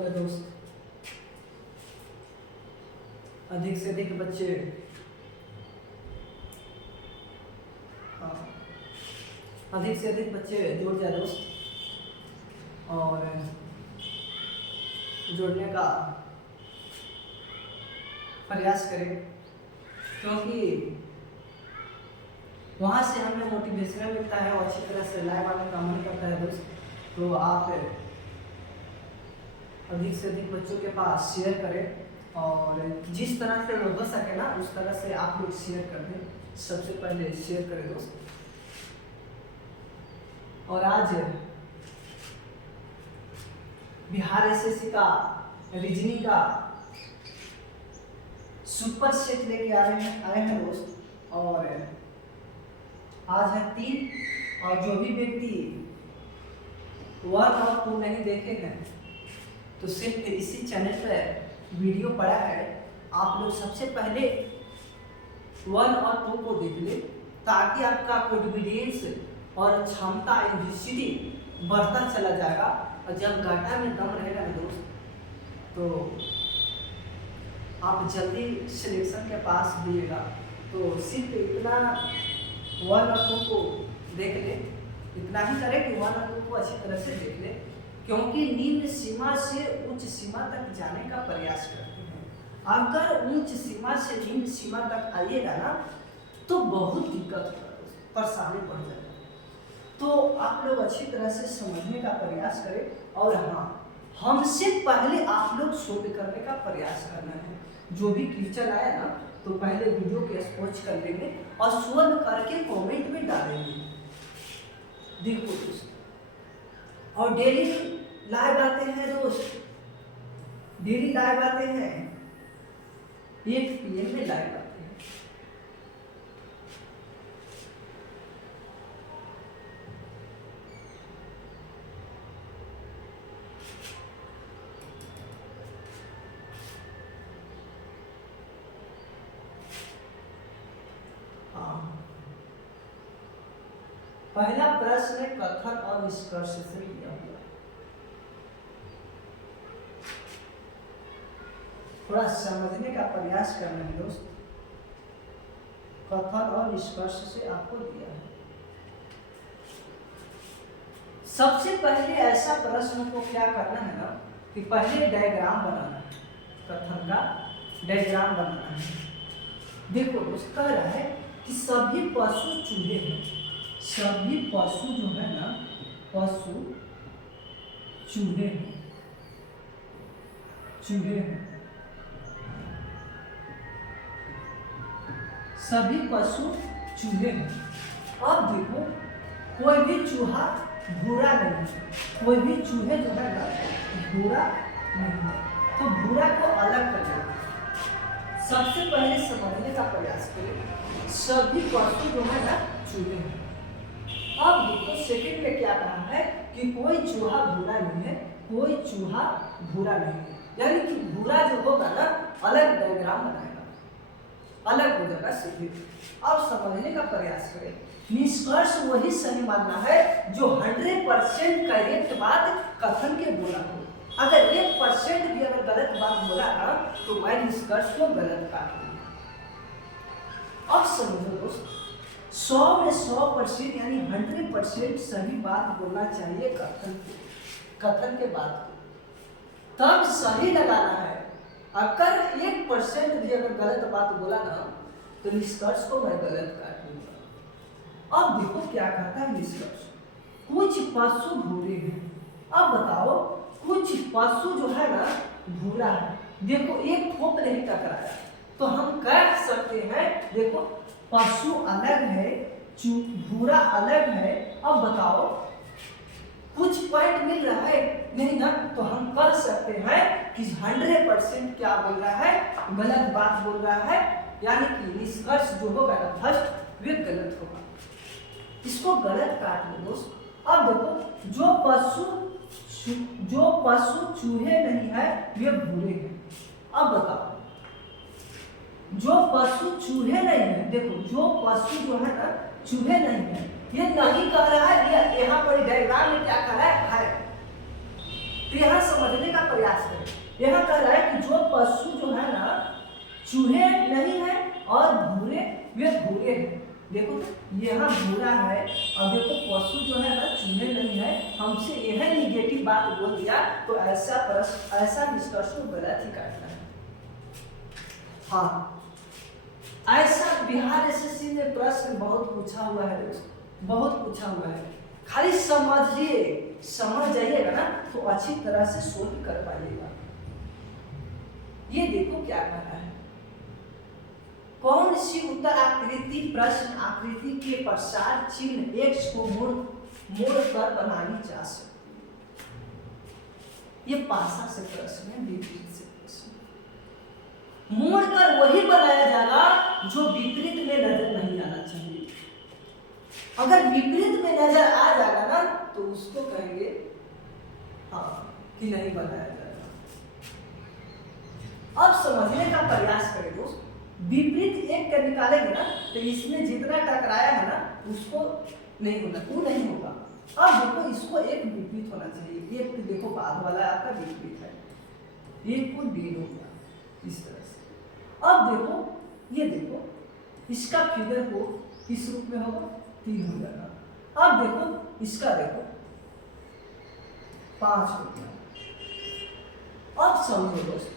वाले दोस्त, अधिक से अधिक बच्चे अधिक से अधिक बच्चे जुड़ जाए दोस्त और जुड़ने का प्रयास करें, क्योंकि वहाँ से हमें मोटिवेशन मिलता है और अच्छी तरह से लाइव आने का मन करता है दोस्त। तो आप अधिक से अधिक बच्चों के पास शेयर करें और जिस तरह से हो सके ना उस तरह से आप लोग शेयर कर दें। सबसे पहले शेयर करें दोस्त। और आज बिहार एसएससी का रीजनिंग का सुपर सेट लेके आए हैं दोस्त। और आज है 3 और जो भी व्यक्ति 1 और 2 नहीं देखे हैं तो सिर्फ इसी चैनल पर वीडियो पड़ा है, आप लोग सबसे पहले 1 और 2 को देख ले, ताकि आपका कॉन्फिडेंस और क्षमता यूनिवर्सिटी बढ़ता चला जाएगा। और जब घाटा में दम रहेगा ना दोस्त तो आप जल्दी सिलेक्शन के पास दिएगा। तो सिर्फ इतना 1 और 2 को देख ले, इतना ही करें कि 1 और 2 को अच्छी तरह से देख ले, क्योंकि निम्न सीमा से उच्च सीमा तक जाने का प्रयास करते हैं। अगर उच्च सीमा से निम्न सीमा तक आइएगा ना तो बहुत दिक्कत होगा, परेशानी बढ़ जाएगा। तो आप लोग अच्छी तरह से समझने का प्रयास करें। और हाँ, हमसे पहले आप लोग सोल्व करने का प्रयास करना है। जो भी क्वेश्चन आया ना तो पहले वीडियो को एक्सपोज कर लेंगे और सोल्व करके कमेंट में डालेंगे। देखो दोस्त, और डेली लाइव आते हैं दोस्त, डेली लाइव आते हैं, 1 PM में लाइव आते हैं। पहला प्रश्न कथन और निष्कर्ष से लिया हुआ, थोड़ा समझने का प्रयास करना है दोस्त। कथन और निष्कर्ष से आपको दिया है। सबसे पहले ऐसा प्रश्न को क्या करना है ना कि पहले डायग्राम बनाना है, कथन का डायग्राम बनाना है। देखो दोस्त, कह रहा है कि सभी पशु चूहे हैं, सभी पशु जो है ना पशु चूहे हैं, चूहे हैं, सभी पशु चूहे हैं। अब देखो, कोई भी चूहा भूरा नहीं है, कोई भी चूहे जो है ना भूरा नहीं है, तो भूरा को अलग कर देना। सबसे पहले समझने का प्रयास करें, सभी पशु जो है ना चूहे हैं। अब देखो सेकंड में क्या कहा है कि कोई चूहा भूरा नहीं है, कोई चूहा भूरा नहीं है, यानी कि भूरा जो होगा ना अलग डायग्राम बनाएगा, अलग हो जाएगा सीधे। अब समझने का प्रयास करें। निष्कर्ष वही सही मानना है जो 100% करेक्ट बात कथन के बोला हो। अगर 1% भी अगर गलत बात बोला ना तो मैं निष्कर्ष को गलत काट दूंगा। अब समझो दोस्त, 100 में 100% यानी 100% सही बात बोलना चाहिए कथन के बाद तब सही लगाना है। अगर 1% भी अगर गलत बात बोला ना तो निष्कर्ष को मैं गलत काट दूंगा। अब देखो क्या कहता है निष्कर्ष, कुछ पशु भूरे हैं। अब बताओ, कुछ पशु जो है ना भूरा है। देखो एक ठोप नहीं टकराया तो हम कह सकते हैं देखो पशु अलग है, भूरा अलग है। अब बताओ कुछ पॉइंट मिल रहा है नहीं ना, तो हम कर सकते हैं कि 100% क्या बोल रहा है, गलत बात बोल रहा है, यानी कि निष्कर्ष जो होगा ना फर्स्ट वे गलत होगा। इसको गलत काट लो दोस्त। अब देखो जो पशु चूहे नहीं है वे भूरे हैं। अब बताओ जो पशु चूहे नहीं है, देखो जो पशु जो है ना चूहे नहीं है, ये नहीं कह रहा है, यहाँ पर डायग्राम में क्या कह रहा है, तो यहाँ समझने का प्रयास करें। यहाँ कह रहा है कि जो पशु जो है ना चूहे नहीं है और भूरे वे भूरे हैं। देखो यहाँ भूरा है और देखो पशु जो है ना चूहे नहीं है, हमसे यह निगेटिव बात बोल दिया तो ऐसा प्रश्न ऐसा निष्कर्ष को गलत ही काटना है। हाँ, ऐसा बिहार एसएससी में प्रश्न बहुत पूछा हुआ है दोस्तों, बहुत पूछा हुआ है। खाली समझिए, समझ जाइएगा ना तो अच्छी तरह से सोल्व कर पाइएगा। ये देखो क्या कर रहा है, कौन सी उत्तर आकृति प्रश्न आकृति के प्रसार चिन्ह x को मोड़ कर बनाई जा सकती। ये पासा से प्रश्न है, विपरीत से प्रश्न। मोड़ कर वही बनाया जाएगा जो विपरीत में नजर नहीं आना चाहिए। अगर विपरीत में नजर आ जाएगा ना तो उसको कहेंगे हाँ कि नहीं बनाया जाएगा। अब समझने का प्रयास करें दोस्त, विपरीत एक कर निकालेंगे ना तो इसमें जितना टकराया है ना उसको नहीं होना, वो नहीं होगा। अब देखो इसको एक विपरीत होना चाहिए, एक देखो बाद वाला आपका विपरीत है, एक को डेढ़ हो गया इस तरह से। अब देखो ये देखो इसका फिगर को किस रूप में होगा, 3 हो जाएगा। अब देखो इसका देखो 5 हो गया। अब समझो दोस्त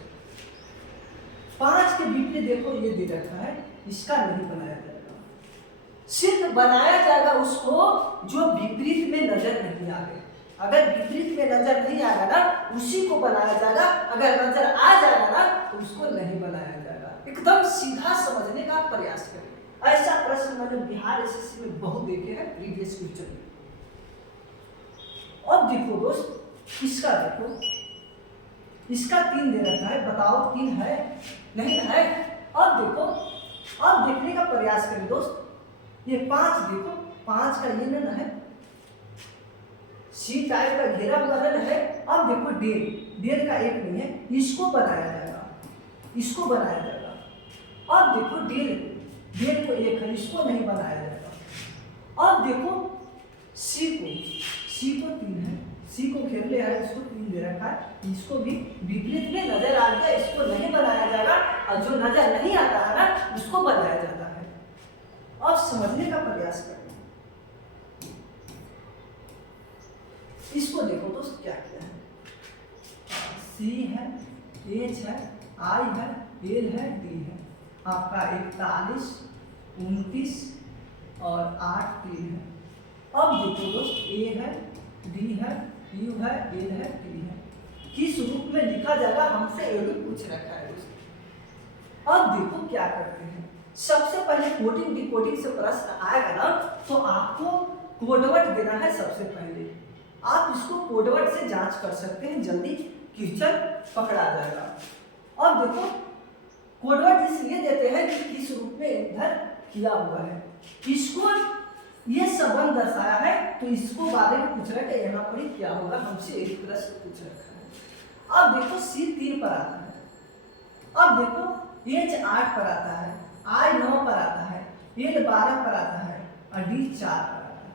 5 के विपरीत देखो ये दे रखा है, इसका नहीं बनाया जाएगा। सिर्फ बनाया जाएगा उसको जो विपरीत में नजर नहीं आए। अगर विपरीत में नजर नहीं आएगा ना उसी को बनाया जाएगा, अगर नजर आ जाएगा ना तो उसको नहीं बनाया जाएगा। एकदम सीधा समझने का प्रयास करें। ऐसा प्रश्न मैंने बिहार एसएससी में बहुत देखे हैं प्रीवियस क्वेश्चन में। अब देखो दोस्त इसका देखो, इसका 3 दे रखा है, बताओ 3 है नहीं है। अब देखो, अब देखने का प्रयास करें दोस्त, ये 5 देखो, 5 का ये न है, सी टाइप का घेरा हुआ न है। अब देखो डेढ़ का 1 नहीं है, इसको बनाया जाएगा, इसको बनाया जाएगा। अब देखो डेढ़ को 1 है, इसको नहीं बनाया जाएगा। अब देखो सी को 3 है, सी को घेर लिया है, इसको 3 दे रखा है, इसको भी विपरीत में नजर आ गया, इसको नहीं बनाया जाएगा। और जो नजर नहीं आता है ना उसको बनाया जाता है। अब समझने का प्रयास करें, इसको देखो दोस्त क्या किया है, सी है, एच है, आई है, एल है, डी है। आपका 41, 29 और 8 3 है। अब देखो दोस्त ए है, डी है, यू है, एल है, टी है, किस रूप में लिखा जाएगा हमसे यही पूछ रखा है दोस्त। अब देखो क्या करते हैं, सबसे पहले कोडिंग डिकोडिंग से प्रश्न आएगा ना तो आपको कोडवर्ड देना है। सबसे पहले आप इसको कोडवर्ड से जांच कर सकते हैं, जल्दी क्वेश्चन पकड़ा जाएगा। अब देखो कोडवर्ड इसलिए देते हैं कि किस रूप में इधर किया हुआ है, इसको ये संबंध दर्शाया है तो इसको बारे में पूछ रहा है कि यहाँ पर क्या होगा, हमसे एक प्रश्न पूछ रखा है। अब देखो सी 3 पर आता है, अब देखो एच 8 पर आता है, आई 9 पर आता है, एल 12 पर आता है और डी 4 पर आता है।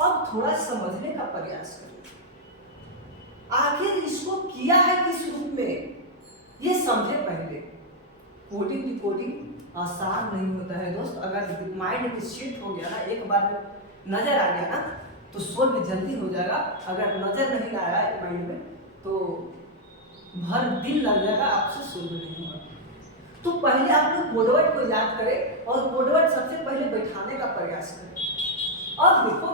अब थोड़ा समझने का प्रयास करें, आखिर इसको किया है किस रूप में ये समझे पहले। कोडिंग डिकोडिंग आसान नहीं होता है दोस्त, अगर माइंड में सेट हो गया ना, एक बार में नजर आ गया ना तो सोल्व जल्दी हो जाएगा। अगर नजर नहीं आया माइंड में तो भर दिन लग जाएगा, आपसे सोल्व नहीं होगा। तो पहले आप लोग कोडवर्ड को याद करें और कोडवर्ड सबसे पहले बैठाने का प्रयास करें। अब देखो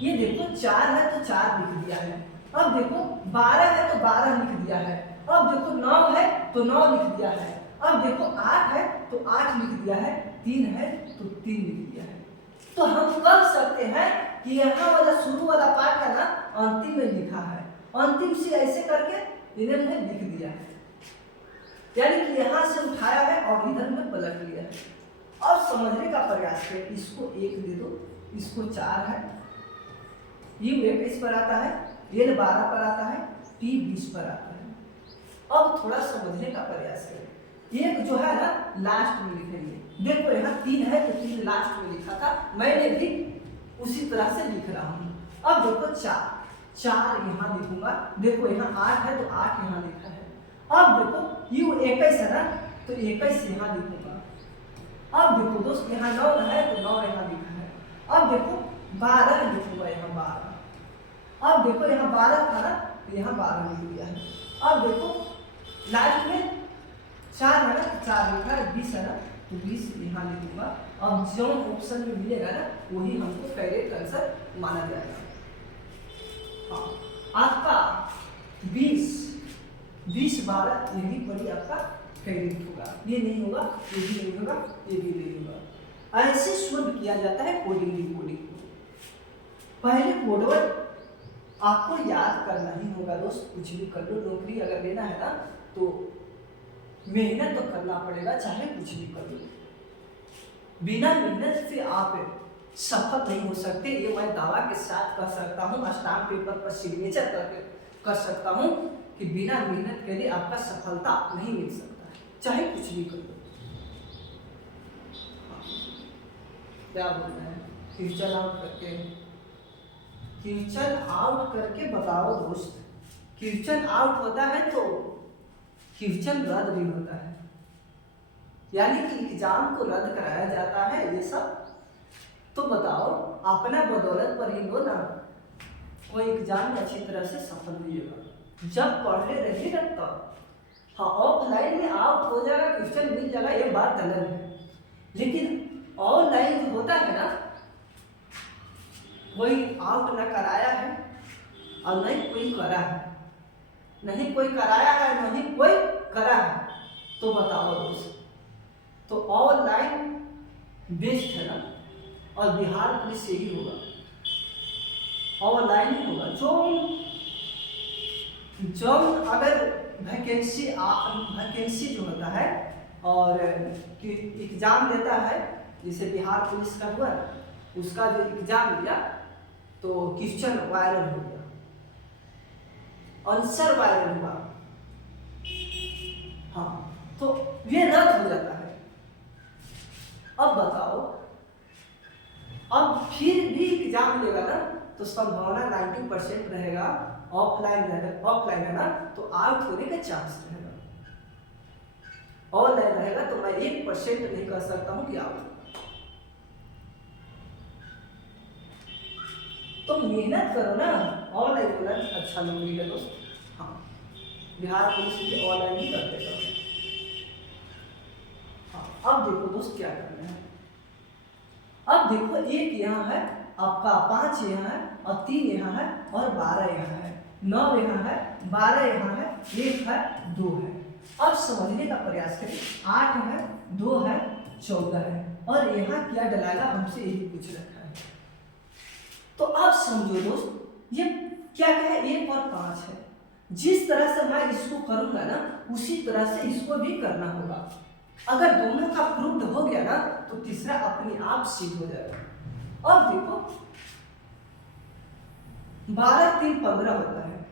ये देखो 4 है तो 4 लिख दिया है, अब देखो 12 है तो 12 लिख दिया है, अब देखो 9 है तो 9 लिख दिया है, अब देखो 8 है तो 8 लिख दिया है, 3 है तो 3 लिख दिया है। तो हम कह सकते हैं कि यहाँ वाला शुरू वाला पार्ट है ना अंतिम में लिखा है, अंतिम से ऐसे करके इधर में लिख दिया है, यानी कि यहाँ से उठाया है और इधर में पलट लिया है। और समझने का प्रयास करें, इसको 1 दे दो, इसको 4 है, यू 1 इस पर आता है, एल 12 पर आता है, टी 20 पर आता है। अब थोड़ा समझने का प्रयास करें, एक जो है ना लास्ट में लिखेंगे, देखो यहाँ 3 है तो 3 लास्ट में लिखा था, मैंने भी उसी तरह से लिख रहा हूँ। अब देखो 4, 4 यहाँ लिखूंगा। देखो यहाँ 8 है तो 8 यहाँ लिखा है। अब देखो यू 21 है ना, तो 21 यहाँ लिखूंगा। अब देखो दोस्त यहाँ 9 है तो 9 यहाँ लिखा है। अब देखो 12 लिखूंगा यहाँ 12। अब देखो यहाँ 12 था ना, तो यहाँ 12 लिख दिया है। अब देखो लास्ट में 4 है ना, 4 लिखा है, 20 है ना, तो 20 यहाँ लिखूंगा। अब जो ऑप्शन में मिलेगा ना वही हमको करेक्ट आंसर माना जाएगा। हाँ, आपका 20 12 ये भी बड़ी आपका करेक्ट होगा। ये नहीं होगा, ये भी नहीं होगा, ये भी नहीं होगा। ऐसे शुद्ध किया जाता है कोडिंग डिकोडिंग को। पहले कोडवर्ड आपको याद करना ही होगा दोस्त। कुछ भी कर लो, नौकरी अगर लेना है ना तो मेहनत तो करना पड़ेगा, चाहे कुछ भी कर लो। बिना मेहनत से आप सफल नहीं हो सकते, ये मैं दावा के साथ कह सकता हूँ। स्टाम्प पेपर पर सिग्नेचर करके कर सकता हूँ कि बिना मेहनत के लिए आपका सफलता नहीं मिल सकता है, चाहे कुछ भी कर लो। क्या बोलना है? क्वेश्चन आउट करके, क्वेश्चन आउट करके बताओ दोस्त। क्वेश्चन आउट होता है तो क्वेश्चन रद्द भी होता है, यानी कि एग्जाम को रद्द कराया जाता है ये सब। तो बताओ, अपना बदौलत पर ही लो ना, कोई एग्जाम में अच्छी तरह से सफल होइएगा। जब पढ़ते रहिएगा तब। हाँ, ऑफलाइन में आउट हो जाएगा, क्वेश्चन मिल जाएगा, ये बात अलग है। लेकिन ऑनलाइन होता है ना, कोई आउट ना कराया है और नहीं कोई करा है, नहीं कोई कराया है नहीं कोई करा है, तो बताओ दोस्त। तो ऑनलाइन बेस्ट है ना, और बिहार पुलिस से ही होगा, ऑनलाइन ही होगा। जो अगर वैकेंसी जो होता है और एग्जाम देता है, जैसे बिहार पुलिस का हुआ, उसका जो एग्जाम लिया तो क्वेश्चन वायरल हो गया, आंसर वायरल हुआ, हाँ, तो ये रद्द हो जाता है। अब बताओ, अब फिर भी एग्जाम लेगा ना तो संभावना 90% रहेगा, ऑफलाइन है ना तो आउट होने का चांस रहेगा। ऑनलाइन रहेगा तो मैं 1% नहीं कर सकता हूँ कि आउट। तो मेहनत करो ना, ऑनलाइन होना अच्छा नौकरी है दोस्त। हाँ, बिहार पुलिस भी ऑनलाइन ही कर देता हूँ। हाँ, अब देखो दोस्त क्या करना है। अब देखो 1 यहाँ है, आपका 5 यहाँ है, और 3 यहाँ है, और 12 यहाँ है, 9 यहाँ है, 12 यहाँ है, 1 है, 2 है। अब समझने का प्रयास करें। 8 है, 2 है, 14 है, और यहाँ क्या डलाएगा हमसे यही पूछ रखा है। तो अब समझो दोस्त, ये क्या है, 1 और 5 है। जिस तरह से मैं इसको करूंगा ना उसी तरह से इसको भी करना होगा। अगर दोनों का प्रूव्ड हो गया ना तो तीसरा अपने आप सिद्ध हो जाएगा। अब देखो 12 3 15 होता है,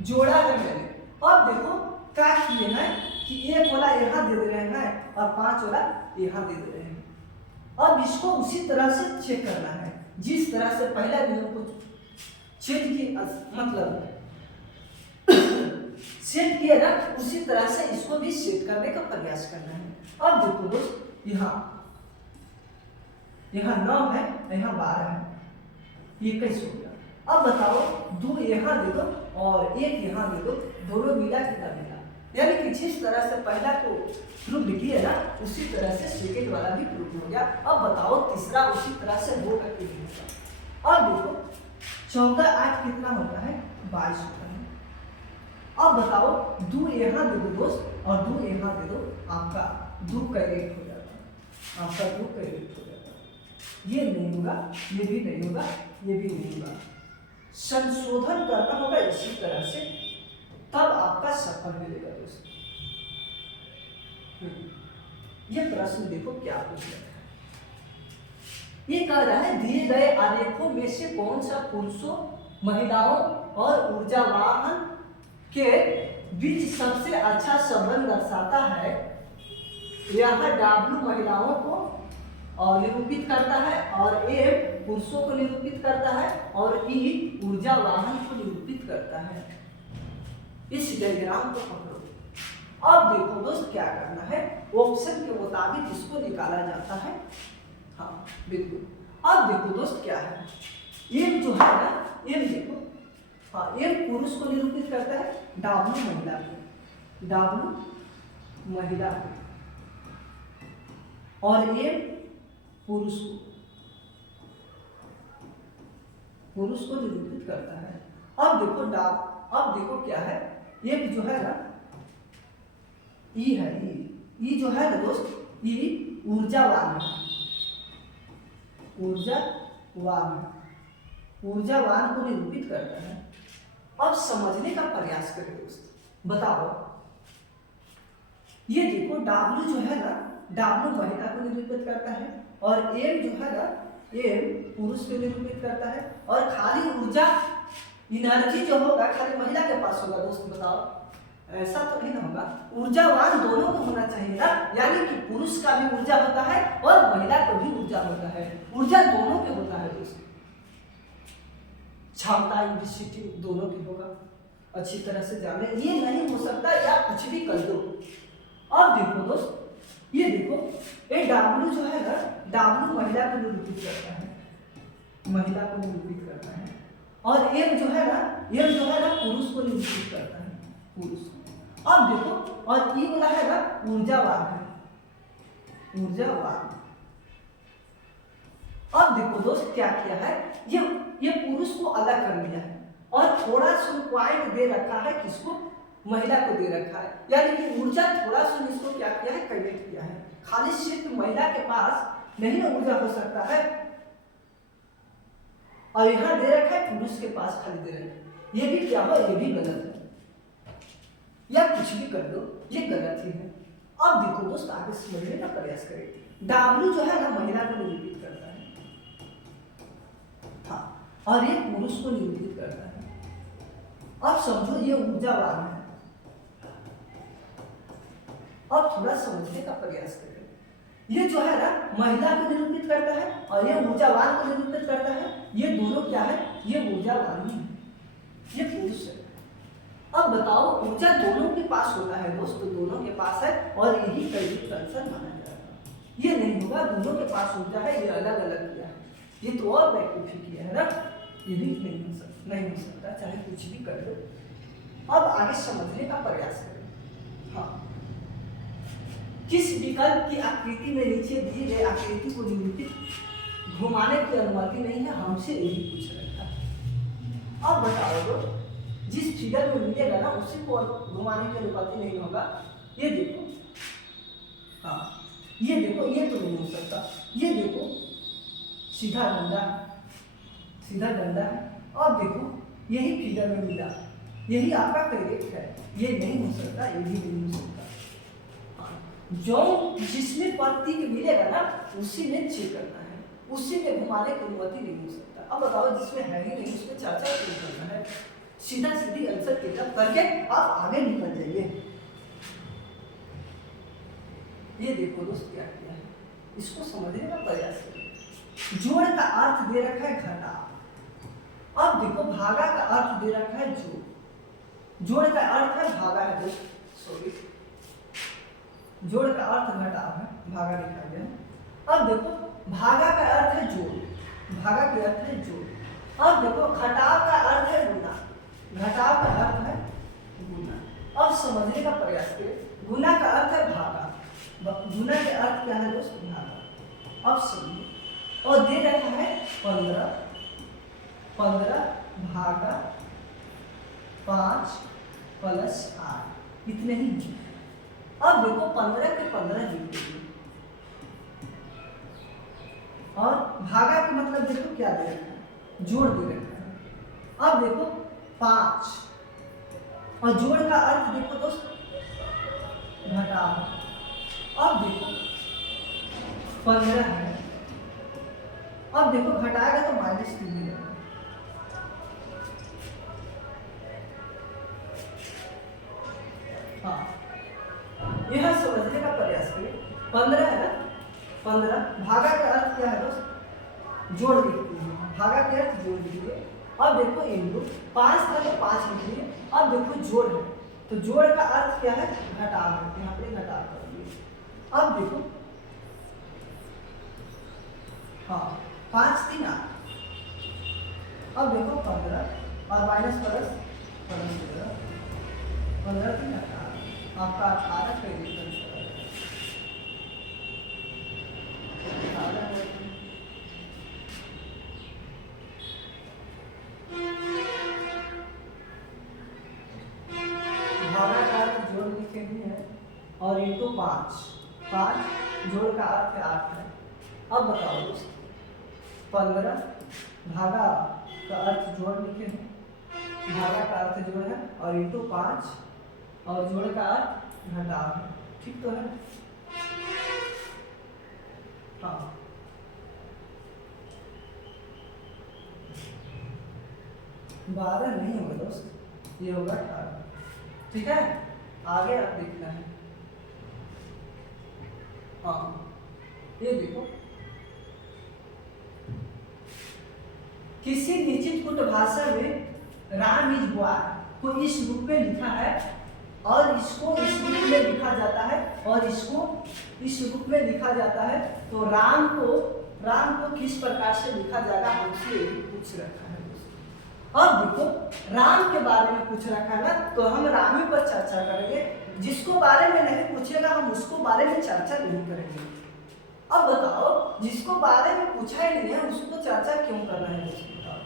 जोड़ा है मैंने। अब देखो क्या किए हैं कि 1 वाला यहाँ दे रहे हैं और 5 वाला यहाँ दे रहे हैं। अब इसको उसी तरह से चेक करना है जिस तरह से पहला नियम को चेक की, मतलब सेट किया ना उसी तरह से इसको भी सेट करने का प्रयास करना है। अब देखो दोस्त, यहाँ 9 है, यहाँ 12 है, ये कैसे हो गया। अब बताओ 2 यहाँ दे दो और 1 यहाँ दे दो, दोनों मिला कितना मिला। यानी कि जिस तरह से पहला को प्रूफ किया ना उसी तरह से सेकेंड वाला भी प्रूफ हो गया। अब बताओ तीसरा उसी तरह से होगा कि नहीं होगा। अब देखो 14 8 कितना होता है, 22 होता है। अब बताओ 2 यहाँ दे दो दोस्त और 2 यहाँ दे दो, आपका 2 करेक्ट हो जाता है, आपका 2 करेक्ट हो जाता है। ये नहीं होगा, ये भी नहीं होगा, ये भी नहीं होगा। संशोधन करना होगा इसी तरह से, तब आपका सफल मिलेगा दोस्त। ये प्रश्न देखो क्या पूछ रहा है। ये कह रहा है दिए गए आरेखों में से कौन सा पुरुषों, महिलाओं और ऊर्जावान के बीच सबसे अच्छा संबंध दर्शाता है। यह W महिलाओं को और निरूपित करता है, और एम पुरुषों को निरूपित करता है, और ई ऊर्जा वाहन को निरूपित करता है। इस डायग्राम को पकड़ो। अब देखो दोस्त क्या करना है, ऑप्शन के मुताबिक इसको निकाला जाता है। हाँ बिल्कुल। अब देखो दोस्त क्या है, एम जो है ना, एम देखो, हाँ एम पुरुष को निरूपित करता है, डब्ल्यू महिला को, डब्ल्यू महिला को, और एम पुरुष को निरूपित करता है। अब देखो अब देखो क्या है, एक जो है ना ई है, ई जो है ना दोस्त, ई ऊर्जावान है, ऊर्जावान को निरूपित करता है। अब समझने का प्रयास करें दोस्त, बताओ ये देखो डब्ल्यू जो है ना, डब्ल्यू महिला को निरूपित करता है, और एम जो है ना, एम पुरुष को निरूपित करता है, और खाली ऊर्जा एनर्जी जो होगा खाली महिला के पास होगा। दोस्त बताओ, ऐसा तो नहीं ना होगा, ऊर्जावान दोनों को होना चाहिए ना, यानी कि पुरुष का भी ऊर्जा होता है और महिला को भी ऊर्जा होता है, ऊर्जा दोनों के होता है दोस्त, क्षमता इंटेंसिटी दोनों की होगा। अच्छी तरह से जाने, ये नहीं हो सकता या कुछ भी कर दो। अब देखो दोस्त, ये देखो ये डब्ल्यू जो है ना, डब्ल्यू महिला को निरूपित करता है, महिला को निरूपित करता है, और एम जो है ना, एम जो है ना पुरुष को निरूपित करता है, पुरुष। अब देखो, और ई वाला है ना ऊर्जावान है, ऊर्जावान। अब देखो दोस्त क्या किया है, ये पुरुष को अलग कर दिया है, और थोड़ा सा पॉइंट दे रखा है, किसको, महिला को दे रखा है, यानी कि ऊर्जा थोड़ा सा इसको क्या किया है, कनेक्ट किया है। खाली सिर्फ महिला के पास नहीं ऊर्जा हो सकता है, और यहाँ दे रखा है पुरुष के पास खाली दे रखा है, ये भी क्या हो, ये भी गलत है, या कुछ भी कर दो, ये गलत ही है। अब देखो दोस्त आगे समझने का प्रयास करें। डब्ल्यू जो है ना महिला को निरूपित करता है, हाँ, और ये पुरुष को निरूपित करता है। अब समझो ये ऊर्जावान है। अब थोड़ा समझने का प्रयास करें, ये जो है ना महिला को निरूपित करता है, और ये ऊर्जावान को निरूपित करता है। ये दोनों क्या है, ये ऊर्जावान ही है, ये पुरुष है। अब बताओ ऊर्जा दोनों के पास होता है दोस्त, दोनों के पास है, और यही करेक्ट आंसर माना जाएगा। ये नहीं होगा दोनों के पास ऊर्जा है, ये अलग अलग किया है, ये तो और बेवकूफी किया है ना, ये भी नहीं हो सकता, चाहे कुछ भी कर दो। अब आगे समझने का प्रयास करें। हाँ, किस विकल्प की आकृति में नीचे दी गई आकृति को निरूपित घुमाने की अनुमति नहीं है, हमसे यही पूछ रखा है। अब बताओ तो जिस फिगर में मिलेगा ना उसी को घुमाने की अनुमति नहीं होगा। ये देखो, हाँ ये देखो, ये तो नहीं हो सकता, ये देखो सीधा डंडा है। अब देखो यही फिगर में मिला, यही आपका करेक्ट है, ये नहीं हो सकता, ये भी नहीं हो सकता। जो जिसमें प्रतीक मिलेगा ना उसी में चेक करना है, उसी में घुमाने की अनुमति नहीं हो सकता। अब बताओ जिसमें है ही नहीं उसमें चर्चा क्यों करना है, सीधा सीधी आंसर की तरफ करके आप आगे निकल जाइए। ये देखो दोस्त क्या किया है, इसको समझने का प्रयास करें। जोड़ का अर्थ दे रखा है घटा, अब देखो भागा का अर्थ दे रखा है जोड़, जोड़ का अर्थ है भागा है दोस्त, सॉरी जोड़ का अर्थ घटाव है, भागा लिखा गया। अब देखो भागा का अर्थ है जोड़, भागा का अर्थ है जोड़। अब देखो घटाव का अर्थ है गुना, घटाव का अर्थ है गुना। अब समझने का प्रयास करें, गुना का अर्थ है भागा, गुना का अर्थ क्या है दोस्त, भागा। अब समझिए, और दे रखा है 15 भागा 5 प्लस 8, इतने ही। अब देखो 15 के 15 लिख दीजिए, और भागा का मतलब देखो क्या दे रखा है, जोड़ दे रखा है। अब देखो 5, और जोड़ का अर्थ देखो दोस्त घटाव। अब देखो 15 है, अब देखो घटाएगा तो -3 मिलेगा। हाँ, यह समझने का प्रयास करें। 15 है ना, 15। भागा का अर्थ क्या है दोस्त? जोड़ लिखते हैं, भागा के अर्थ जोड़ लीजिए। अब देखो इंटू 5 था तो 5 लिखिए। अब देखो जोड़ है तो जोड़ का अर्थ क्या है? घटा है, यहाँ पे घटा कर दिए। अब देखो हाँ 5 3 8। अब देखो 15 और माइनस प्लस 15 3 18 आपका 18 क्रेडिट कर जोड़ लिखे भी है और इंटू 5 जोड़ का अर्थ 8 है। अब बताओ दोस्त 15 भागा का अर्थ जोड़ लिखे हैं, भागा का अर्थ जोड़ है और इंटू 5 और जोड़ का अर्थ घटाव है। ठीक तो है? हाँ 12 नहीं होगा दोस्त, ये होगा 18। ठीक है, आगे आप देखना है। हाँ ये देखो किसी निश्चित कुट भाषा में राम इज बॉय को इस रूप में लिखा है और इसको इस रूप में लिखा जाता है और इसको इस रूप में लिखा जाता है। तो राम को किस प्रकार से लिखा जाएगा हमसे पूछ रखा है। अब देखो राम के बारे में पूछ रखा है ना, तो हम राम ही पर चर्चा करेंगे। जिसको बारे में नहीं पूछेगा हम उसको बारे में चर्चा नहीं करेंगे। अब बताओ जिसको बारे में पूछा ही नहीं है उसको चर्चा क्यों करना है दोस्तों? बताओ।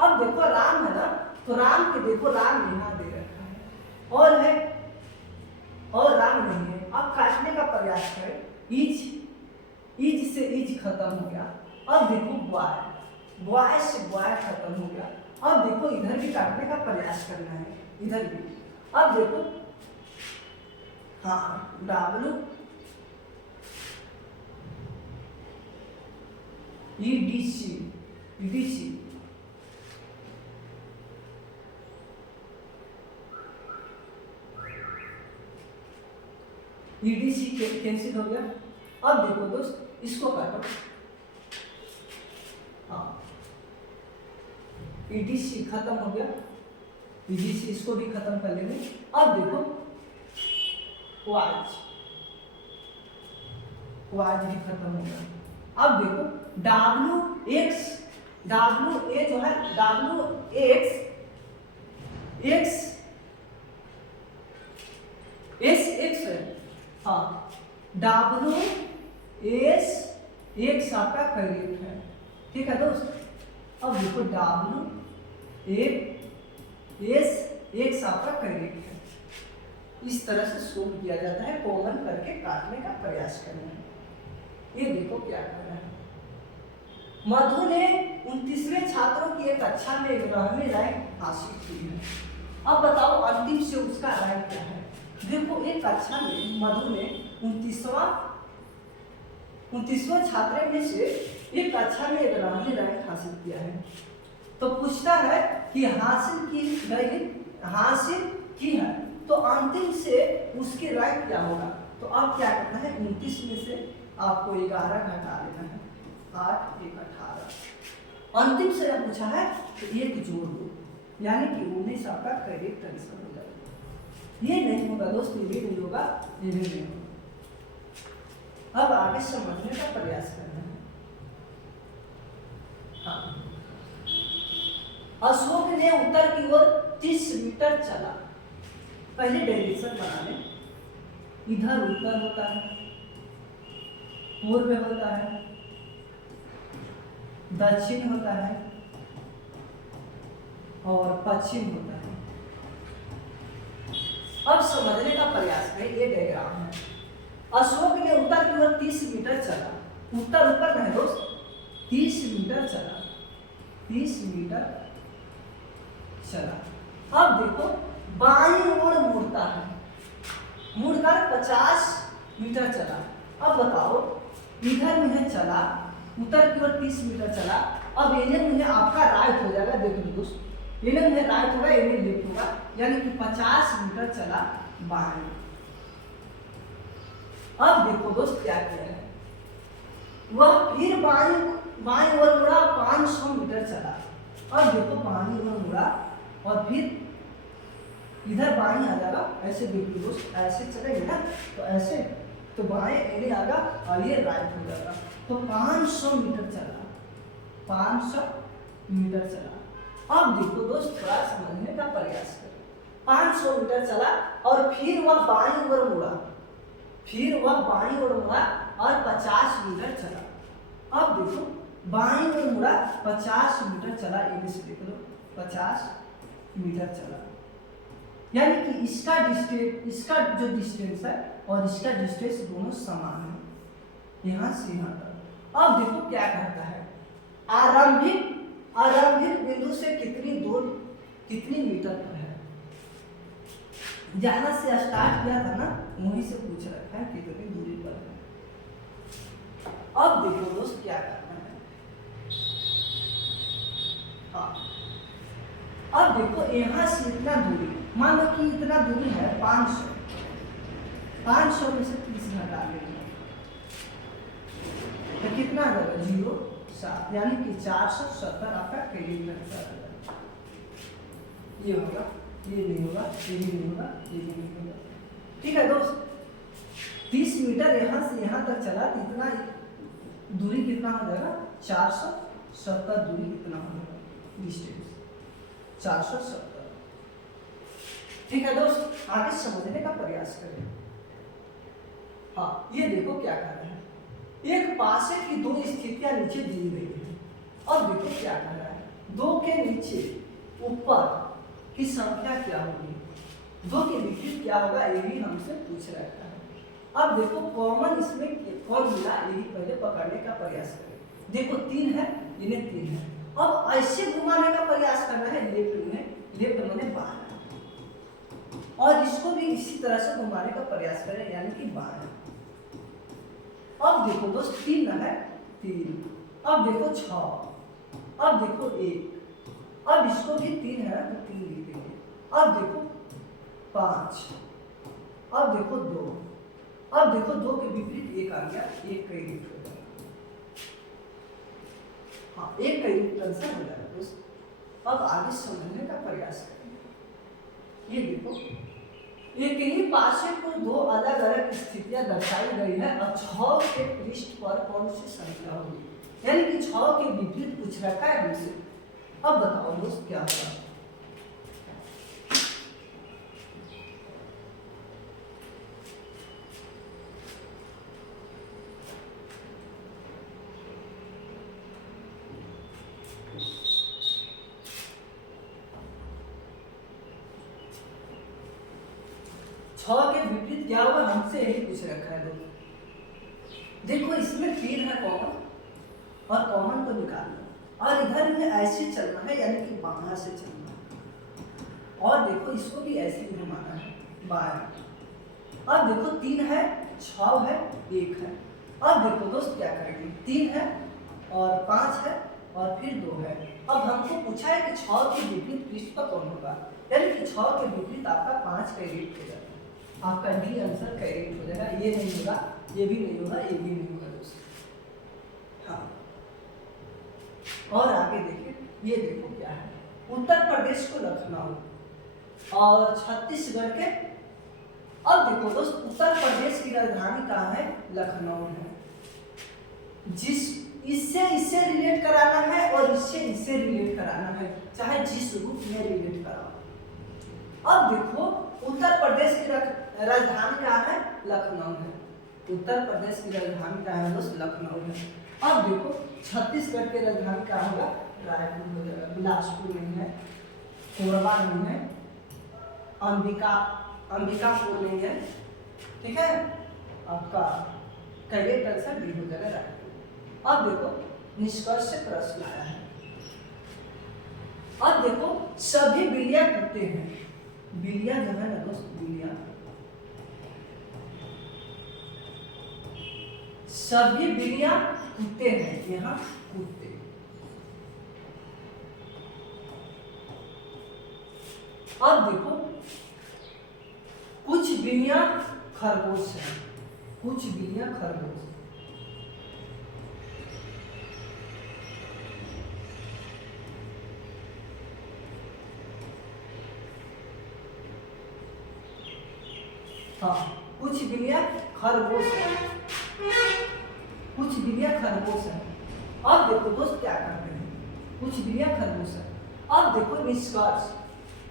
अब देखो राम है ना, तो राम के देखो राम यहाँ दे रखा है और है और राम नहीं है। अब काटने का प्रयास करें, इज से इज खत्म हो गया। अब देखो बॉय से बॉय खत्म हो गया। अब देखो इधर भी काटने का प्रयास करना है, इधर भी। अब देखो हाँ डब्ल्यू ईडीसी कैंसिल हो गया। अब देखो दोस्त इसको काटो, हाँ ईडीसी खत्म हो गया, ईडीसी इसको भी खत्म कर लेंगे। अब देखो वाज भी खत्म हो गया। अब देखो डब्ल्यू ए जो है डब्ल्यू एक्स है, हाँ डब्ल्यू एस आपका करेक्ट है। ठीक है दोस्त। अब देखो डब्ल्यू एस आपका करेक्ट है। इस तरह से सोल्व किया जाता है, कॉमन करके काटने का प्रयास करना है। ये देखो क्या कर रहा है। मधु ने 29वें छात्रों की एक कक्षा में 11वीं रैंक हासिल की है। अब बताओ अंतिम से उसका रैंक क्या है? देखो एक कक्षा में मधु ने 29वां छात्र में से एक कक्षा में 11वीं रैंक हासिल किया है। तो पूछता है कि हासिल की है तो अंतिम से उसकी रैंक क्या होगा? तो अब क्या करना है, 29 में से आपको 11 घटा लेना है, 8 1 18। अंतिम से जब पूछा है तो एक जोड़ दो, यानी कि 19 आपका करेक्ट आंसर हो जाएगा। ये नहीं होगा दोस्त, ये नहीं होगा, ये भी नहीं होगा। अब आगे समझने का प्रयास करना है। हाँ अशोक ने उत्तर की ओर 30 मीटर चला। पहले डायरेक्शन बना लें, इधर उत्तर होता है, पूर्व होता है, दक्षिण होता है और पश्चिम होता है। अब समझने का प्रयास करें, ये डायग्राम है। अशोक ने उत्तर की ओर 30 मीटर चला, उत्तर ऊपर नहीं दोस्त, 30 मीटर चला, 30 मीटर चला। अब देखो बाईं ओर मुड़ता है, मुड़कर 50 मीटर चला। अब बताओ इधर में है चला, उत्तर की ओर 30 मीटर चला। अब इन्हें में आपका राइट हो जाएगा, देख लो दोस्त, इन्हें में राइट होगा, इन्हें लेफ्ट होगा, यानी कि 50 मीटर चला बाएं। अब देखो दोस्त क्या किया है, वह फिर बाईं ओर मुड़ा 500 मीटर चला। और देखो बाईं ओर मुड़ा और फिर इधर बाईं आ जाएगा, ऐसे बिल्कुल दोस्त ऐसे चलेंगे ना, तो ऐसे तो बाएं एने आएगा और ये राइट हो जाएगा। तो 500 मीटर चला, 500 मीटर चला। अब देखो दोस्त थोड़ा समझने का प्रयास करो। 500 मीटर चला और फिर वह बाईं ओर मुड़ा, फिर वह बाईं ओर मुड़ा और 50 मीटर चला। अब देखो बाईं ओर मुड़ा 50 मीटर चला, इधर से देख लो 50 मीटर चला, यानी कि इसका जो डिस्टेंस है और इसका डिस्टेंस दोनों समान है यहाँ से यहाँ तक। अब देखो क्या कहता है, आरंभिक बिंदु से कितनी मीटर पर है। जहां से स्टार्ट किया था ना वहीं से पूछ रखा है कितनी दूरी पर है। अब देखो दोस्त क्या करना है, हाँ अब देखो यहाँ से इतना दूरी, मान लो कि इतना दूरी है 500 में से 30 घटा लेंगे तो कितना आ जाएगा 0.7, यानी कि 470 आपका क्रेडिट लगता है। ये होगा, ये नहीं होगा, ये भी नहीं होगा, ये भी नहीं होगा। ठीक है दोस्त, 30 मीटर यहाँ से यहाँ तक चला तो इतना दूरी कितना हो जाएगा 470 दूरी कितना हो जाएगा डिस्टेंस 470। ठीक है दोस्त, आगे समझने का प्रयास करें। हाँ ये देखो क्या कर रहा है, एक पासे की दो स्थितियां नीचे दी गई है। अब देखो क्या कर रहा है, 2 के नीचे ऊपर की संख्या क्या होगी, 2 के विपरीत क्या होगा, ये भी हमसे पूछ रखा है। अब देखो कॉमन इसमें कौन मिला, यही पहले पकड़ने का प्रयास करें। देखो 3 है, इन्हें 3 है। अब ऐसे घुमाने का प्रयास करना है लेफ्ट में 12, और इसको भी इसी तरह से घुमाने का प्रयास करें, यानी कि 12। अब देखो दोस्त 3 है, 3, अब देखो 6, अब देखो 1, अब इसको भी 3 है तो 3 लिखेंगे। अब देखो 5, अब देखो 2, अब देखो 2 के विपरीत 1 आ गया, 1 का युक्त हो जाएगा। हाँ 1 का युक्त आंसर हो जाएगा दोस्त। अब आगे समझने का प्रयास करें। ये देखो एक ही पासे को 2 अलग अलग स्थितियां दर्शाई गई है और 6 के पृष्ठ पर कौन सी संख्या होगी, यानी कि 6 के विपरीत पूछ रखा है हमसे। अब बताओ दोस्त क्या होगा, के विपरीत क्या होगा हमसे यही पूछ रखा है दोस्तों। देखो इसमें 3 है कॉमन, और कॉमन को निकालना और इधर में ऐसे चलना है, यानी कि बाहर से चलना है, और देखो इसको भी ऐसे ही घुमाना है बाएं। अब देखो 3 है, 6 है, 1 है। अब देखो दोस्त क्या करेंगे, 3 है और 5 है और फिर 2 है। अब हमको पूछा है कि 6 के विपरीत पृष्ठ पर कौन होगा, यानी कि 6 के विपरीत आपका 5 का रेट हो जाएगा, आपका डी आंसर करेक्ट हो जाएगा। ये नहीं होगा, ये भी नहीं होगा, ये भी नहीं होगा दोस्तों। हाँ और आगे देखिए, ये देखो क्या है, उत्तर प्रदेश को लखनऊ और छत्तीसगढ़ के। अब देखो दोस्त उत्तर प्रदेश की राजधानी कहाँ है, लखनऊ है। इससे रिलेट कराना है और इससे रिलेट कराना है, चाहे जिस रूप में रिलेट कराओ। अब देखो उत्तर प्रदेश की राजधानी कहाँ है, लखनऊ है। उत्तर प्रदेश की राजधानी कहाँ है दोस्त, लखनऊ है। अब देखो छत्तीसगढ़ की राजधानी कहाँ होगा, रायपुर हो जाएगा। बिलासपुर नहीं है, कोरबा नहीं है, अंबिकापुर नहीं है। ठीक है, आपका करेक्ट आंसर डी हो जाएगा, रायपुर। अब देखो निष्कर्ष से प्रश्न आया है। अब देखो सभी बिल्लियां कूदते हैं, बिल्लियां जो है ना दोस्त, बिल्लियां सभी बिल्लियां कूदते हैं, यहाँ कूदते। अब देखो कुछ बिल्लियां खरगोश हैं, कुछ बिल्लियां खरगोश। हाँ, कुछ बिल्लियाँ खरगोश है, कुछ बिल्लियाँ खरगोश है। अब देखो दोस्त क्या करते हैं, कुछ बिल्लियाँ खरगोश है। अब देखो निष्कर्ष,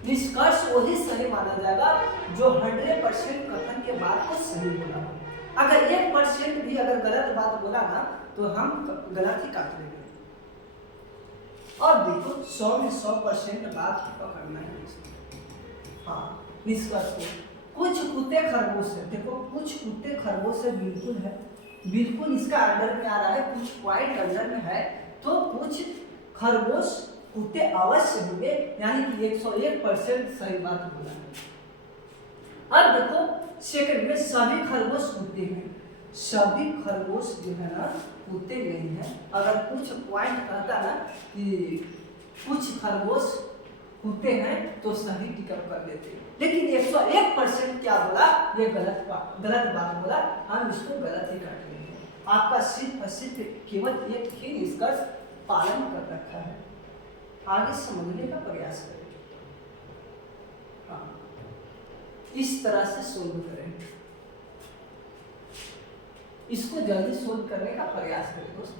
निष्कर्ष वही सही माना जाएगा जो 100% कथन के बाद को सही बोला हो। अगर 1% भी अगर गलत बात बोला ना तो हम गलत ही काट लेंगे। अब देखो 100 में 100% बात पकड़ना है। हाँ, निष्कर्ष को कुछ कुत्ते खरगोश है, देखो कुछ कुत्ते खरगोश है, बिल्कुल है, बिल्कुल इसका अंडर में आ रहा है, कुछ पॉइंट अंडर में है, तो कुछ खरगोश कुत्ते अवश्य होंगे, यानी कि 101% सही बात बोला है। अब देखो सेकंड में सभी खरगोश कुत्ते हैं, सभी खरगोश जो है ना कुत्ते नहीं है। अगर कुछ पॉइंट कहता ना कि कुछ खरगोश कुत्ते हैं तो सही टिकअप कर लेते, लेकिन 101% क्या बोला, ये गलत बात बोला, हम इसको गलत ही काट लेंगे। आपका सिर्फ और सिर्फ केवल एक ही निष्कर्ष पालन कर रखा है, आगे समझने का प्रयास करें। हाँ, इस तरह से सोल्व करें, इसको जल्दी सोल्व करने का प्रयास करें दोस्त।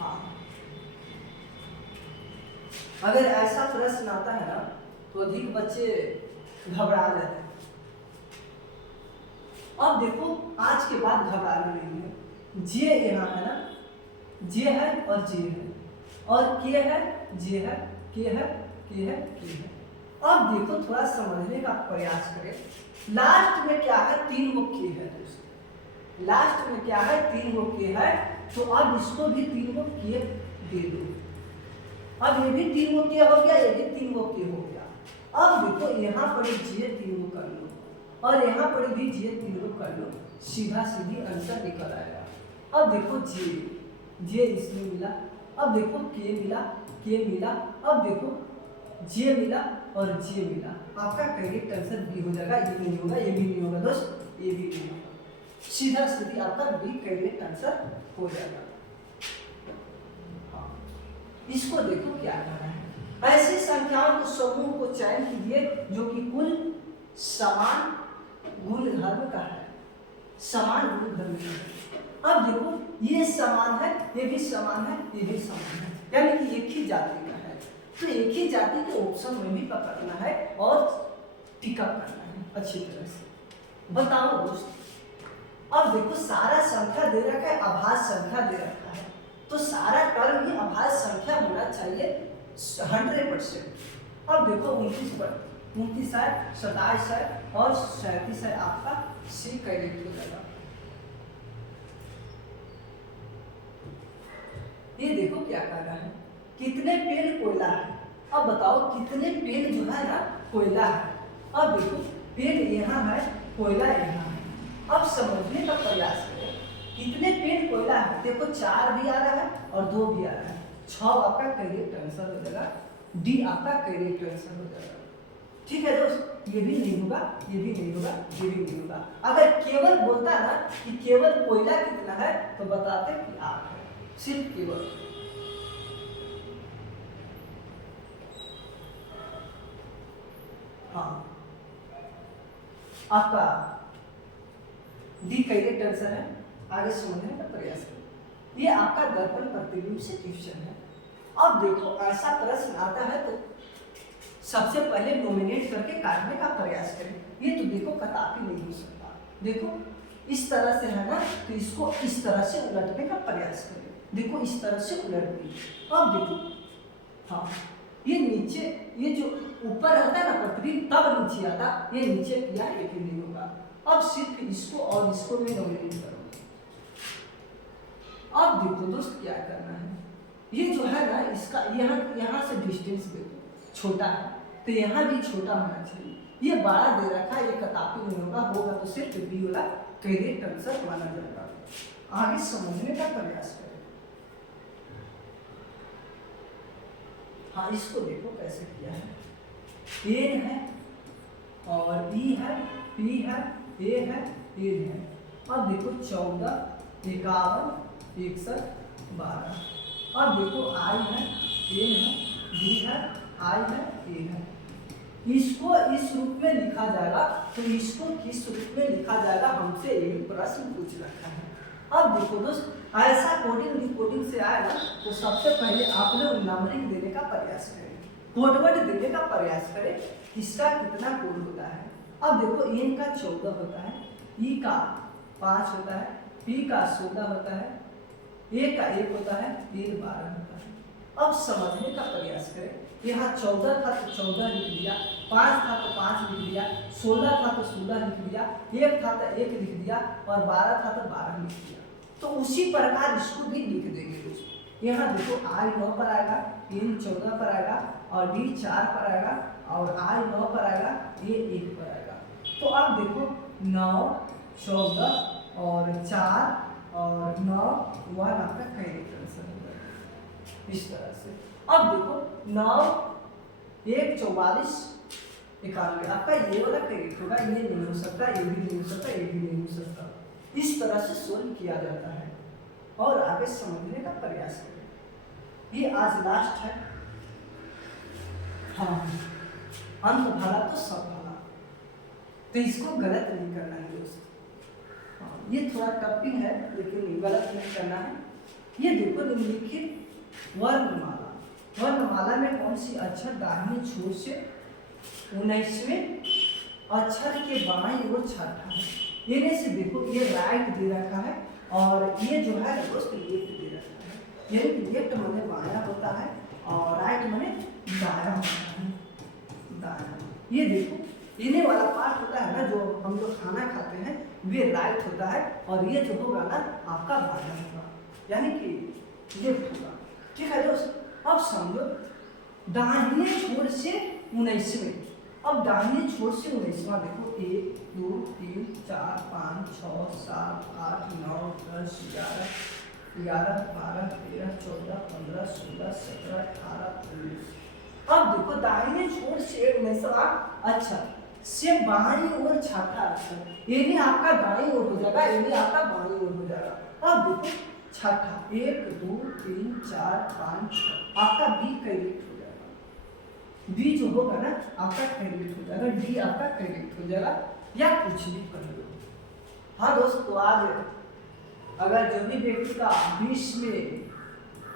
हाँ, अगर ऐसा प्रश्न आता है ना तो अधिक बच्चे घबरा जाते हैं। अब देखो आज के बाद घबराना नहीं है, जे यहाँ है ना, जे है और जे है, और के है, जे है, के है, के है, के है। अब देखो थोड़ा समझने का प्रयास करें। लास्ट में क्या है, 3 गो के है दोस्तों, लास्ट में क्या है, 3 गो के है, तो अब इसको भी 3 गो के दे दो। अब ये भी 3 गो के हो गया, ये भी 3 गो के हो गया। अब देखो यहाँ पर जे 3 गो कर लो और यहाँ पर भी जे 3 गो कर लो, सीधा सीधी आंसर निकल आएगा। अब देखो जे इसमें मिला, अब देखो के मिला, के मिला, अब देखो जे मिला और जे मिला, आपका करेक्ट आंसर बी हो जाएगा। ये नहीं होगा, ये भी नहीं होगा दोस्त, ये भी नहीं होगा, सीधा सीधी आपका बी करेक्ट आंसर हो जाएगा। हाँ, इसको देखो क्या करना है, ऐसी संख्याओं को समूह को चयन कीजिए जो कि कुल समान गुण धर्म का है, समान गुण धर्म का है। अब देखो ये समान है, ये भी समान है, ये भी समान है, यानी कि एक ही जाति का है, तो एक ही जाति के ऑप्शन में भी पकड़ना है और टिकअप करना है अच्छी तरह से। बताओ दोस्त, अब देखो सारा संख्या दे रखा है, अभाज्य संख्या दे रखा है, तो सारा टर्म ही अभाज्य संख्या होना चाहिए 100%। अब देखो 29 है, 27 है और 37 है, आपका सी करेक्ट हो जाएगा। ये देखो क्या कर रहा है, कितने पेन कोयला है, अब बताओ कितने पेन जो है ना कोयला है। अब देखो पेन यहाँ है, कोयला यहाँ है, अब समझने का प्रयास करें कितने पेन कोयला है। देखो 4 भी आ रहा है और 2 भी आ रहा है, 6 आपका करेक्ट आंसर हो जाएगा, डी आपका करेक्ट आंसर हो जाएगा। ठीक है दोस्त, ये भी नहीं होगा, ये भी नहीं होगा, ये भी नहीं होगा। अगर केवल बोलता ना कि केवल कोयला कितना है तो बताते कि 8 है, सिर्फ केवल। हाँ, आपका डी करेक्ट आंसर है, आगे समझने का प्रयास करें। ये आपका दर्पण प्रतिबिंब से क्वेश्चन है। अब देखो ऐसा प्रश्न आता है तो सबसे पहले नॉमिनेट करके काटने का प्रयास करें। ये तो देखो कदापि नहीं हो सकता, देखो इस तरह से है ना, तो इसको इस तरह से उलटने का प्रयास करें। देखो इस तरह से उलट दी, अब देखो हाँ, ये नीचे, ये जो ऊपर रहता है ना प्रतिबिंब तब नीचे आता, ये नीचे किया लेकिन नहीं होगा। अब सिर्फ इसको और इसको मैं नॉमिनेट करूँगा। अब देखो दोस्त क्या करना है, ये जो है ना इसका यहाँ से डिस्टेंस देखो छोटा है, तो यहाँ भी छोटा होना चाहिए, ये बड़ा दे रखा है, ये कदापि नहीं होगा तो सिर्फ बी वाला करेक्ट आंसर माना जाएगा। आगे समझने का प्रयास करें। हाँ, इसको देखो कैसे किया है, ए है और ई है, पी है, ए है, ए है। अब देखो 14, 51, 61, 12। अब देखो आई है, ए है, बी है, आई है, ए है। इसको इस रूप में लिखा जाएगा, तो इसको किस रूप में लिखा जाएगा हमसे यही प्रश्न पूछ रखा है। अब देखो दोस्त, ऐसा कोडिंग डिकोडिंग से आया ना, तो सबसे पहले आप लोग नंबरिंग देने का प्रयास करें, कोडवर्ड देने का प्रयास करें, किसका कितना कोड होता है। अब देखो एन का 14 होता है, ई का 5 होता है, पी का 16 होता है, ए का 1 होता है, फिर 12 होता है। अब समझने का प्रयास करें, यहाँ 14 था तो 14 लिख दिया, 5 था तो 5 लिख दिया, 16 था तो 16 लिख दिया, 1 था तो 1 लिख दिया और 12 था तो 12 लिख दिया। तो उसी प्रकार इसको भी लिख देंगे दोस्तों। यहाँ देखो आई 9 पर आएगा, एन 14 पर आएगा और डी 4 पर आएगा और आई 9 पर आएगा, ये 1 पर आएगा। तो अब देखो 9, 14 और 4 और 9 1 आपका करेक्ट आंसर होगा इस तरह से। अब देखो 9 1 44 91 आपका ये वाला करेक्ट होगा, ये नहीं हो सकता, ये भी नहीं हो सकता, ये भी नहीं हो सकता। इस तरह से सोल्व किया जाता है और आगे समझने का प्रयास करें। ये आज लास्ट है, हाँ अंत भला तो सब भला, तो इसको गलत नहीं करना है दोस्त। हाँ ये थोड़ा टपिंग है लेकिन गलत नहीं करना है। ये देखो निम्नलिखित वर्णमाला, वर्णमाला में कौन सी अक्षर दाहिने छोर से 19वें अक्षर के बाईं ओर छठा है। ये से देखो ये राइट दे रखा है और ये जो है दोस्त लेफ्ट दे रखा है, यानी कि लेफ्ट माने बायां होता है और राइट माने दायां होता है, दायां। ये देखो इन्हें वाला पार्ट होता है ना जो हम लोग खाना खाते हैं, वे राइट होता है और ये जो होगा ना आपका बायां होगा, यानी कि लेफ्ट होगा। ठीक है दोस्त, अब समझो दाहिने छोर से 19वें, अब दाहिने छोर से 19वां देखो 1 2 3 4 5 6 7 8 9 10 11 11 12 13 14 15 16 17 18 19। अब देखो दाहिने छोर से 19वां अक्षर से बाईं ओर छठा अक्षर, ये भी आपका दाईं ओर हो जाएगा, ये भी आपका बाईं ओर हो जाएगा। अब देखो छठा 1 2 3 4 5 6 आपका बी करेक्ट हो जाएगा, बी जो होगा ना आपका करेक्ट हो जाएगा, डी आपका करेक्ट हो जाएगा या कुछ भी कर लो। हाँ दोस्त, तो आज अगर जो भी व्यक्ति का 20 में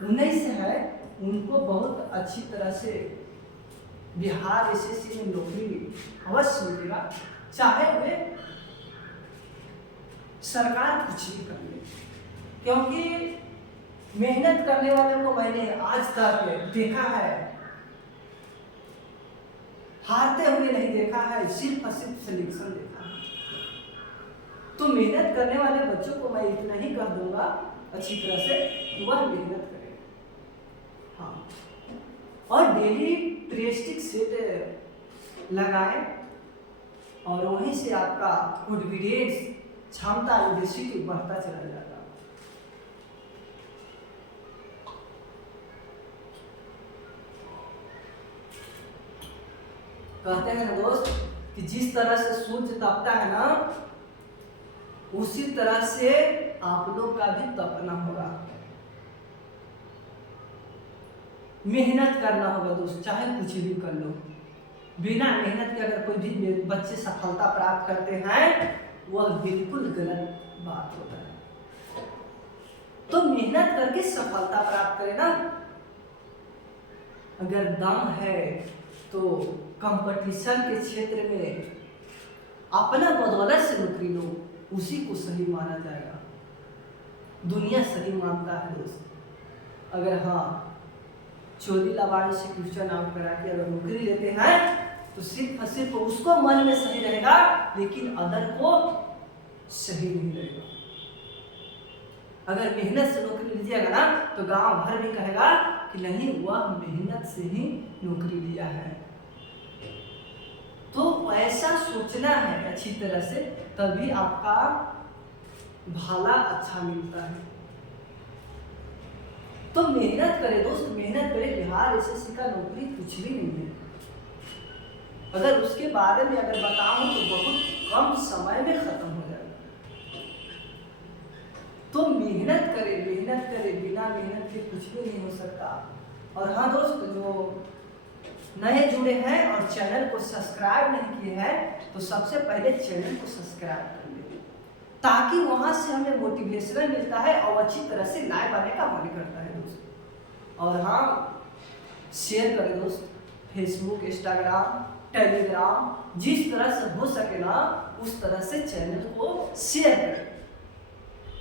19 है उनको बहुत अच्छी तरह से बिहार एसएससी में नौकरी अवश्य मिलेगा, चाहे वे सरकार कुछ भी कर ले, क्योंकि मेहनत करने वालों को मैंने आज तक देखा है, हारते हुए नहीं देखा है, सिर्फ और सिर्फ सिलेक्शन देखा है। तो मेहनत करने वाले बच्चों को मैं इतना ही कह दूंगा अच्छी तरह से कि वह मेहनत करें। हाँ, और डेली प्रेस्टिक सेट लगाएं और वहीं से आपका कॉन्फिडेंस, क्षमता, लीडरशिप बढ़ता चला जाएगा। कहते हैं ना दोस्त कि जिस तरह से सूर्य तपता है ना, उसी तरह से आप लोग का भी तपना होगा, मेहनत करना होगा दोस्त, चाहे कुछ भी कर लो। बिना मेहनत के अगर कोई भी बच्चे सफलता प्राप्त करते हैं वह बिल्कुल गलत बात होता है। तो मेहनत करके सफलता प्राप्त करें ना, अगर दम है तो कंपटीशन के क्षेत्र में अपना बदौलत से नौकरी लो, उसी को सही माना जाएगा, दुनिया सही मानता है दोस्त। अगर हाँ चोरी लवाड़ी से क्वेश्चन आउट करा के अगर नौकरी लेते हैं तो सिर्फ और सिर्फ उसको मन में सही रहेगा, लेकिन अदर को सही नहीं रहेगा। अगर मेहनत से नौकरी लीजिएगा ना तो गांव भर भी कहेगा कि नहीं वह मेहनत से ही नौकरी लिया है। तो ऐसा सोचना है अच्छी तरह से, तभी आपका भला अच्छा मिलता है। तो मेहनत करें दोस्त, मेहनत करें। बिहार एसएससी का नौकरी कुछ भी नहीं है, अगर उसके बारे में अगर बताऊं तो बहुत कम समय में खत्म हो जाएगा। तो मेहनत करें, मेहनत करें, बिना मेहनत के कुछ भी नहीं हो सकता। और हाँ दोस्त, जो नए जुड़े हैं और चैनल को सब्सक्राइब नहीं किए हैं तो सबसे पहले चैनल को सब्सक्राइब कर लें, ताकि वहां से हमें मोटिवेशन मिलता है और अच्छी तरह से लाइव आने का मन करता है दोस्त। और हाँ, शेयर करें दोस्त, फेसबुक, इंस्टाग्राम, टेलीग्राम, जिस तरह से हो सके ना उस तरह से चैनल को शेयर करें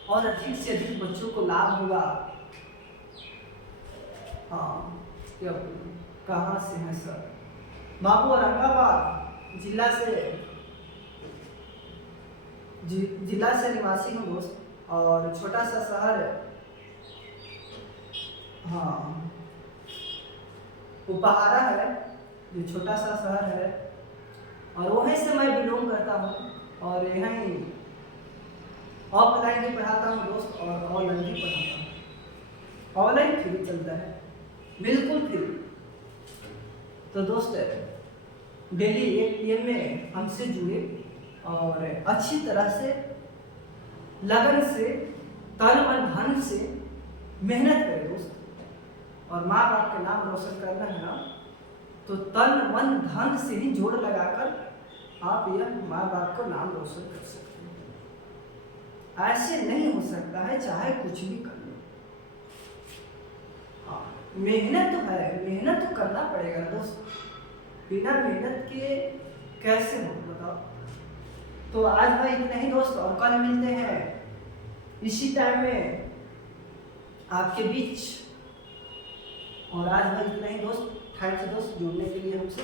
और अधिक से अधिक बच्चों को लाभ होगा। हाँ, कहाँ से हैं सर? बाबू औरंगाबाद जिला से निवासी हूँ दोस्त, और छोटा सा शहर, हाँ, उपहारा है जो छोटा सा शहर है, और वहीं से मैं बिलोंग करता हूँ। और यहीं ऑफलाइन भी पढ़ाता हूँ दोस्त और ऑनलाइन भी पढ़ाता हूँ। ऑनलाइन फ्री चलता है, बिल्कुल फ्री। तो दोस्त डेली 1 PM में हमसे जुड़े और अच्छी तरह से, लगन से, तन मन धन से मेहनत करें दोस्त। और माँ बाप के नाम रोशन करना है ना, तो तन मन धन से ही जोड़ लगाकर आप यह माँ बाप को नाम रोशन कर सकते हैं। ऐसे नहीं हो सकता है, चाहे कुछ भी कर लो। हाँ, मेहनत तो है, मेहनत तो करना पड़ेगा दोस्त, बिना मेहनत के कैसे हो बताओ। तो आज भाई इतना ही दोस्त, और कल मिलते हैं इसी टाइम में आपके बीच। और आज भाई इतना ही दोस्त, थैंक्स दोस्त जुड़ने के लिए हमसे।